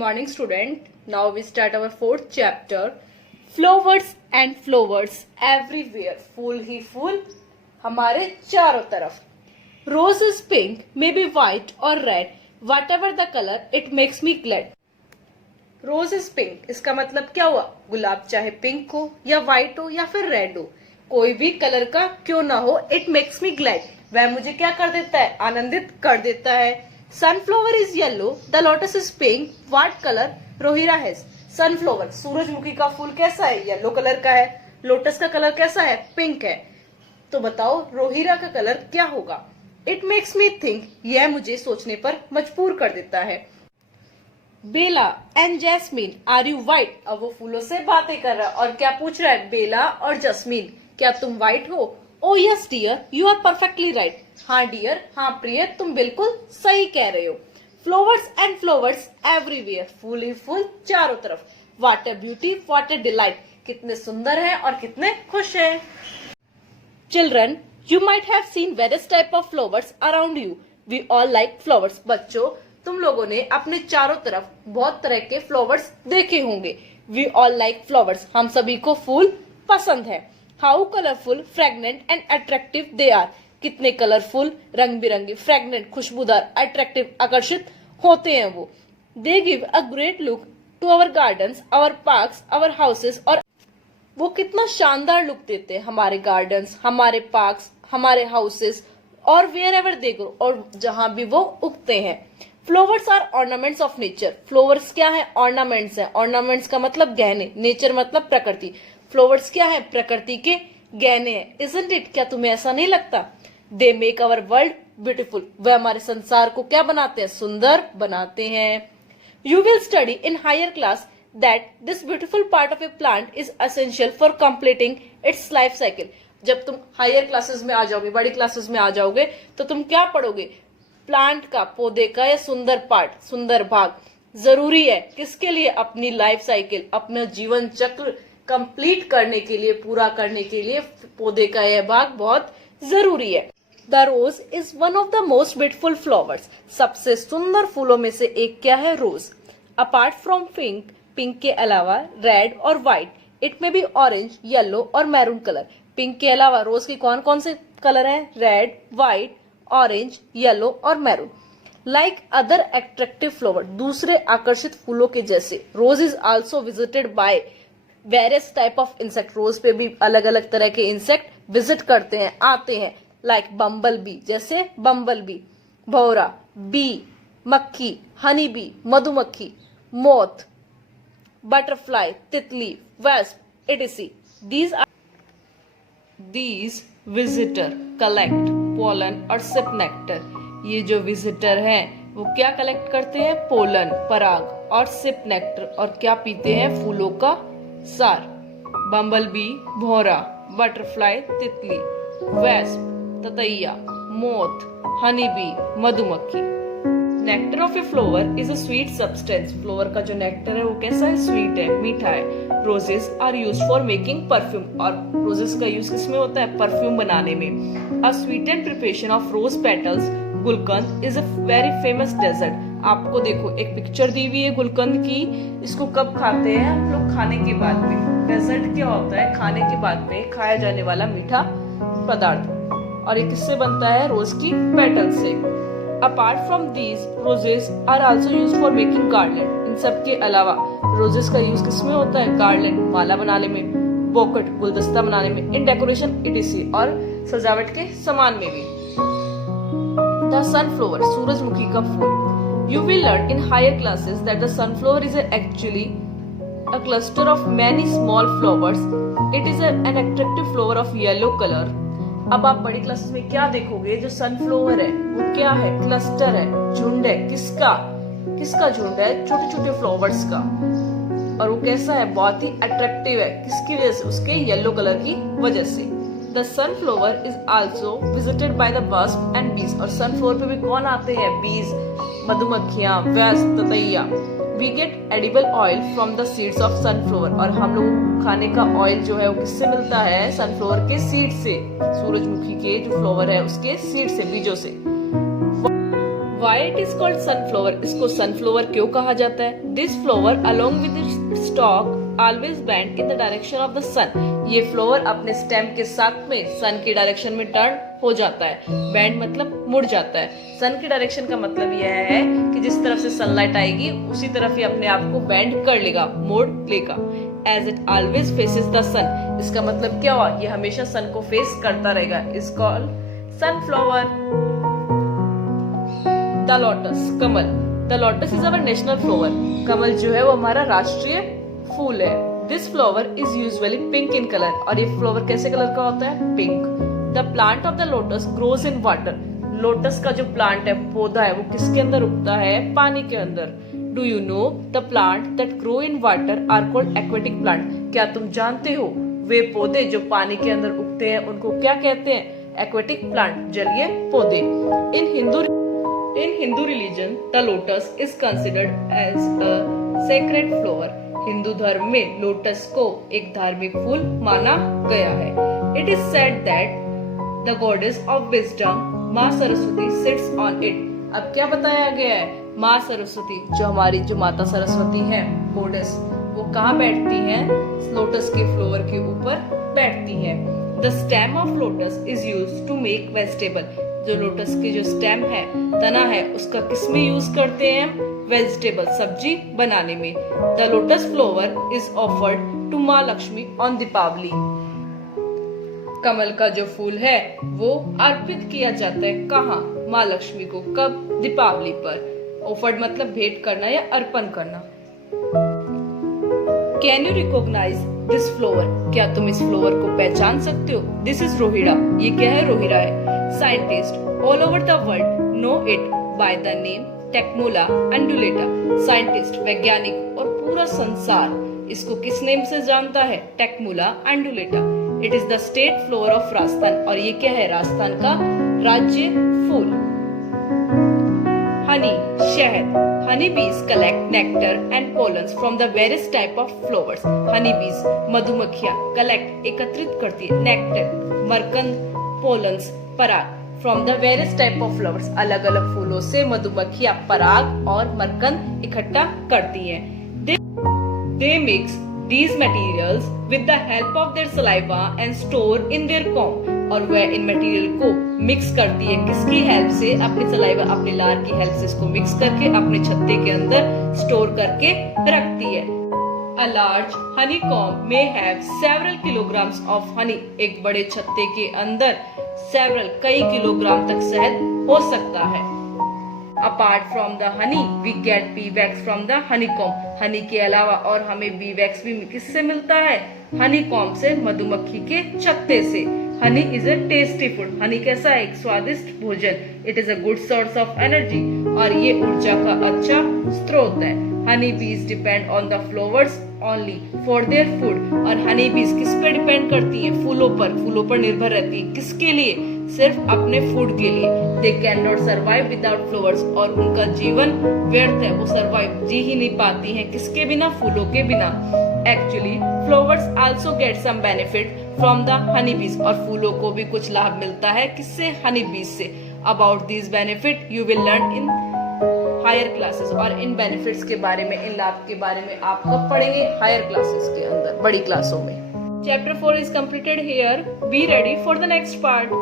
morning, student. Now we start our fourth chapter. Flowers and flowers everywhere. फूल ही फूल हमारे चारों तरफ. Rose is pink, maybe white or red. Whatever the color, it makes me glad. Rose is pink, इसका मतलब क्या हुआ? गुलाब चाहे pink हो या व्हाइट हो या फिर रेड हो, कोई भी कलर का क्यों ना हो, इट मेक्स मी ग्लैड, वह मुझे क्या कर देता है? आनंदित कर देता है. Sunflower is yellow, the lotus is pink, what colour Rohira has? Sunflower सूरजमुखी का फूल कैसा है? येलो कलर का है. लोटस का कलर कैसा है? पिंक है. तो बताओ रोहिरा का कलर क्या होगा? इट मेक्स मी थिंक, यह मुझे सोचने पर मजबूर कर देता है. Bela and jasmine are you white? अब वो फूलों से बातें कर रहा है और क्या पूछ रहा है? बेला और जैस्मीन, क्या तुम व्हाइट हो? Oh yes dear, you are perfectly right. हाँ डियर, हाँ प्रिय, तुम बिल्कुल सही कह रहे हो. फ्लावर्स एंड फ्लावर्स एवरीवेयर, फूल ही फूल चारों तरफ. What a beauty, what a delight, कितने सुंदर हैं और कितने खुश हैं. Children, you might have seen various type of flowers around you. We all like flowers. बच्चों, तुम लोगों ने अपने चारों तरफ बहुत तरह के फ्लावर्स देखे होंगे. We all like flowers. हम सभी को फूल पसंद है. How colorful, fragrant and attractive they are. कितने कलरफुल, रंग बिरंगे, फ्रेगनेंट, खुशबूदार, अट्रैक्टिव, आकर्षित होते हैं वो. They give a great look to our gardens, our parks, our houses. और वो कितना शानदार लुक देते हैं हमारे गार्डन्स, हमारे पार्क्स, हमारे हाउसेस और वेयर एवर दे ग्रो, और जहां भी वो उगते हैं. Flowers are ornaments of nature. Flowers क्या है? ऑर्नामेंट्स है. ऑर्नामेंट्स का मतलब गहने, नेचर मतलब प्रकृति. फ्लावर्स क्या है? प्रकृति के गहने हैं. इजंट इट, क्या तुम्हें ऐसा नहीं लगता? They make our world beautiful. वह हमारे संसार को क्या बनाते हैं? सुंदर बनाते हैं. You will study in higher class that this beautiful part of a plant is essential for completing its life cycle. जब तुम हायर क्लासेस में आ जाओगे, बड़ी क्लासेस में आ जाओगे, तो तुम क्या पढ़ोगे? प्लांट का, पौधे का या सुंदर पार्ट, सुंदर भाग जरूरी है. किसके लिए? अपनी लाइफ साइकिल, अपना जीवन चक्र कंप्लीट करने के लिए, पूरा करने के लिए पौधे का यह भाग बहुत जरूरी है. The rose is one of the most beautiful flowers. सबसे सुंदर फूलों में से एक क्या है? Rose. Apart from pink, pink के अलावा रेड और व्हाइट, इट में भी ऑरेंज, येलो और मैरून कलर. पिंक के अलावा रोज के कौन कौन से कलर हैं? रेड, व्हाइट, ऑरेंज, येलो और maroon. Like other attractive flower, दूसरे आकर्षित फूलों के जैसे, rose is also visited by various type of insect. Rose पे भी अलग अलग तरह के इंसेक्ट विजिट करते हैं, आते हैं. लाइक बम्बल बी, जैसे बम्बल बी, भौरा, बी मक्खी, हनी बी मधुमक्खी, मोथ, butterfly, तितली, wasp, etc. These visitor collect pollen और sip nectar. ये जो विजिटर हैं वो क्या कलेक्ट करते हैं? पोलन, पराग, और सिप नेक्टर, और क्या पीते हैं? फूलों का सार. बम्बल बी भौरा, बटरफ्लाई तितली, वेस्प ततैया, मोथ, हनी बी मधुमक्खी. Nectar of a flower is a sweet substance. Flower का जो नेक्टर है वो कैसा है? स्वीट है, मीठा है. Roses are used for making perfume. और रोजेस का यूज किसमें होता है? परफ्यूम बनाने में. A sweetened preparation of rose petals, gulkand, is a very famous dessert. आपको देखो एक पिक्चर दी हुई है गुलकंद की. इसको कब खाते हैं हम लोग? खाने के बाद में. डेजर्ट क्या होता है? खाने के बाद में खाया जाने वाला मीठा पदार्थ. और ये किससे बनता है? रोज की पेटल से. Apart from these, roses are also used for making garland. इन सब के अलावा रोजेस का यूज किसमें होता है? गार्लैंड, माला बनाने में, बोकट, गुलदस्ता बनाने में, इन डेकोरेशन etc. और सजावट के सामान में भी. The sunflower, सूरजमुखी का फूल. You will learn in higher classes that the sunflower is actually a cluster of many small flowers. It is an attractive flower of yellow color. अब आप बड़ी क्लासेस में क्या देखोगे? जो सनफ्लावर है वो क्या है? क्लस्टर है, झुंड है. किसका? किसका झुंड है? छोटे छोटे फ्लावर्स का. और वो कैसा है? बहुत ही अट्रैक्टिव है. किसकी वजह से? उसके येलो कलर की वजह से. The sunflower is also visited by the wasp and बीज. और सनफ्लावर पे भी कौन आते हैं? बीज, मधुमक्खियां, वेस्प, ततैया. We get edible oil from the seeds of sunflower. और हम लोग खाने का ऑयल जो है वो किससे मिलता है? सनफ्लावर के सीड से. सूरजमुखी के जो फ्लावर है उसके सीड से, बीजों से. Why it is called sunflower, इसको सनफ्लावर क्यों कहा जाता है? This flower along with stalk always bend in the direction of the sun, ये फ्लावर अपने स्टेम के साथ में सन की डायरेक्शन में टर्न हो जाता है। बेंड मतलब मुड़ जाता है। सन की डायरेक्शन का मतलब यह है कि जिस तरफ से सनलाइट आएगी उसी तरफ ही अपने आप को बेंड कर लेगा, मोड़ लेगा। As it always faces the sun, इसका मतलब क्या हुआ? ये हमेशा सन को फेस करता रहेगा। Is called sunflower. The lotus, कमल। The lotus is our national flower, कमल जो है वो हमारा राष्ट्रीय फूल है। This flower is usually pink in colour, और ये फ्लावर कैसे कलर का होता है? Pink. The plant of the lotus grows in water, lotus का जो प्लांट है, पौधा है, वो किसके अंदर उगता है? पानी के अंदर। Do you know the plant that grow in water are called aquatic plant, क्या तुम जानते हो वे पौधे जो पानी के अंदर उगते हैं उनको क्या कहते हैं? एक्वेटिक प्लांट, जलीय पौधे। In Hindu religion the lotus is considered as a sacred flower, Hindu धर्म में लोटस को एक धार्मिक फूल माना गया है। It is said that the goddess of wisdom माँ सरस्वती सिट्स ऑन इट, अब क्या बताया गया है? माँ सरस्वती, जो माता सरस्वती है गॉडेस, वो कहाँ बैठती हैं? लोटस के फ्लावर के ऊपर बैठती हैं। The stem of lotus is used to make vegetable, जो लोटस की जो स्टेम है, तना है, उसका किसमें यूज करते हैं? वेजिटेबल, सब्जी बनाने में। The lotus flower is offered to माँ लक्ष्मी ऑन दीपावली, कमल का जो फूल है वो अर्पित किया जाता है कहाँ? माँ लक्ष्मी को। कब? दीपावली पर। ऑफर्ड मतलब भेंट करना या अर्पण करना। Can you recognise this flower, क्या तुम इस फ्लावर को पहचान सकते हो? दिस इज रोहिड़ा, ये क्या है? रोहिड़ा है। Scientist all over the world know it by the name Tecomella undulata, scientist, वैज्ञानिक और पूरा संसार इसको किस नेम से जानता है? Tecomella undulata. It is the state flower of Rajasthan, और ये क्या है? राजस्थान का राज्य फूल। हनी, शहद। Honey bees collect nectar and pollens from the various type of flowers, honey bees, मधुमक्खियां, कलेक्ट, एकत्रित करती है, नेक्टर, मरकंद, पोलन्स, पराग, from the various type of flowers, अलग अलग फूलों से मधुमक्खियां पराग और मरकंद इकट्ठा करती हैं। They mix these materials with the help of their saliva and store in their comb, और वह इन मटेरियल को मिक्स करती है किसकी हेल्प से? अपनी सलाइवा, अपने लार की हेल्प से इसको मिक्स करके अपने छत्ते के अंदर स्टोर करके रखती है। A large honeycomb may have several kilograms of honey, एक बड़े छत्ते के अंदर कई किलोग्राम तक शहद हो सकता है। Apart from the honey, we get bee wax from the honeycomb. Honey के अलावा और हमें बी वैक्स भी किससे मिलता है? हनीकॉम्ब से, मधुमक्खी के छत्ते से। Honey is a tasty food, Honey कैसा है? एक स्वादिष्ट भोजन। It is a good source of energy, और ये ऊर्जा का अच्छा स्रोत है। हनी बीज depend on the flowers only for their food, और हनी बीज किस पे डिपेंड करती है? फूलों पर निर्भर रहती है। किसके लिए? सिर्फ अपने फूड के लिए। They can not survive without flowers, और उनका जीवन व्यर्थ है, वो सर्वाइव जी ही नहीं पाती हैं किसके बिना? फूलों के बिना। Actually flowers also get some benefit from the honey bees, और फूलों को भी कुछ लाभ मिलता है किससे? हनी बीज से। About this benefit you will learn in higher classes, और इन बेनिफिट्स के बारे में, इन लाभ के बारे में आप कब पढ़ेंगे? हायर क्लासेस के अंदर, बड़ी क्लासों में। Chapter 4 is completed here. Be ready for the next part.